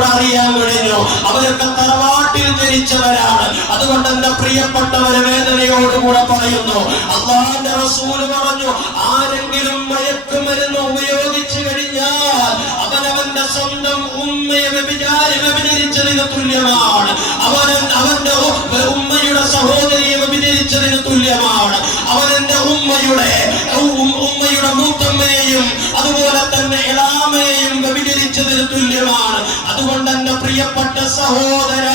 കണ്ണിലൂടെ അറിയാൻ കഴിഞ്ഞു അവരൊക്കെ തറവാട്ടിൽ ജനിച്ചവരാണ്. അതുകൊണ്ട് എന്റെ പ്രിയപ്പെട്ടവരെ വേദനയോടുകൂടെ പറയുന്നു. അള്ളാന്റെ റസൂൽ പറഞ്ഞു ആരെങ്കിലും മയക്കുമരുന്ന് ഉപയോഗിച്ചു കഴിഞ്ഞാൽ അവനവന്റെ സ്വന്തം ഉമ്മയെ വ്യഭിചാരി വ്യഭിചരിച്ചതിന് തുല്യമാണ്. അവൻ അവന്റെ ഉമ്മയുടെ സഹോദരിയെ വ്യഭിചരിച്ചതിന് തുല്യമാണ്. അവനെന്റെ ഉമ്മയുടെ തുല്യമാണ് അതുകൊണ്ട് എന്റെ പ്രിയപ്പെട്ട സഹോദര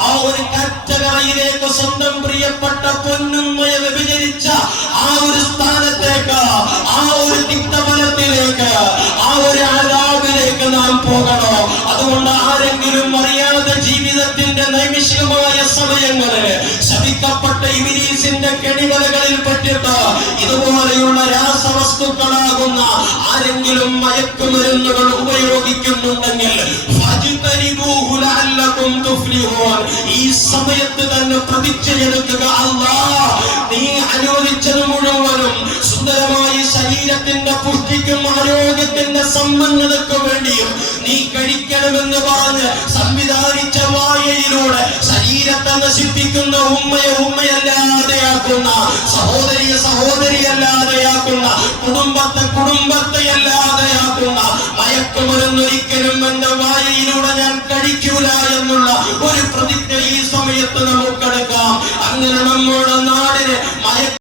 ആ ഒരു കറ്റകറയിലേക്ക് സ്വന്തം പ്രിയപ്പെട്ട പൊന്നുമ്മയെ വ്യഭിചരിച്ച ആ ഒരു സ്ഥാനത്തേക്ക് ആ ഒരു തിക്തഫലത്തിലേക്ക് ആ ഒരു അഴാവിലേക്ക് നാം പോകണോ? അതുകൊണ്ട് ആരെങ്കിലും അറിയാതെ ജീവിതത്തിന്റെ നൈമിഷികമായ സമയങ്ങളിൽ ശപിക്കപ്പെട്ട ഇബിലീസിന്റെ കെണിവലകളിൽ പെട്ടിട്ട് ഇതുപോലെയുള്ള രാസവസ്തുക്കളാകുന്ന ആരെങ്കിലും മയക്കുമരുന്നുകൾ ഉപയോഗിക്കുന്നുണ്ടെങ്കിൽ. ഈ സമയത്ത് തന്നെ പ്രതിജ്ഞയെടുക്കുക അല്ലാ നീ അനുവദിച്ചത് മുഴുവനും സുന്ദരമായി ശരീരത്തിന്റെ പുഷ്ടിക്കും ആരോഗ്യത്തിന്റെ സമ്പന്നതയ്ക്കും വേണ്ടിയും നീ കഴിക്കണമെന്ന് പറഞ്ഞ് ശരീരത്തെ നശിപ്പിക്കുന്ന ഉമ്മയെ ഉമ്മയല്ലാതെയാക്കുന്ന സഹോദരിയെ സഹോദരിയല്ലാതെയാക്കുന്ന കുടുംബത്തെ കുടുംബത്തെ അല്ലാതെയാക്കുന്ന മയക്കുമരുന്നൊരിക്കലും എന്റെ വായയിലൂടെ ഞാൻ കഴിക്കൂല എന്നുള്ള ഒരു പ്രതിജ്ഞ ഈ സമയത്ത് നമുക്കെടുക്കാം. അങ്ങനെ നമ്മുടെ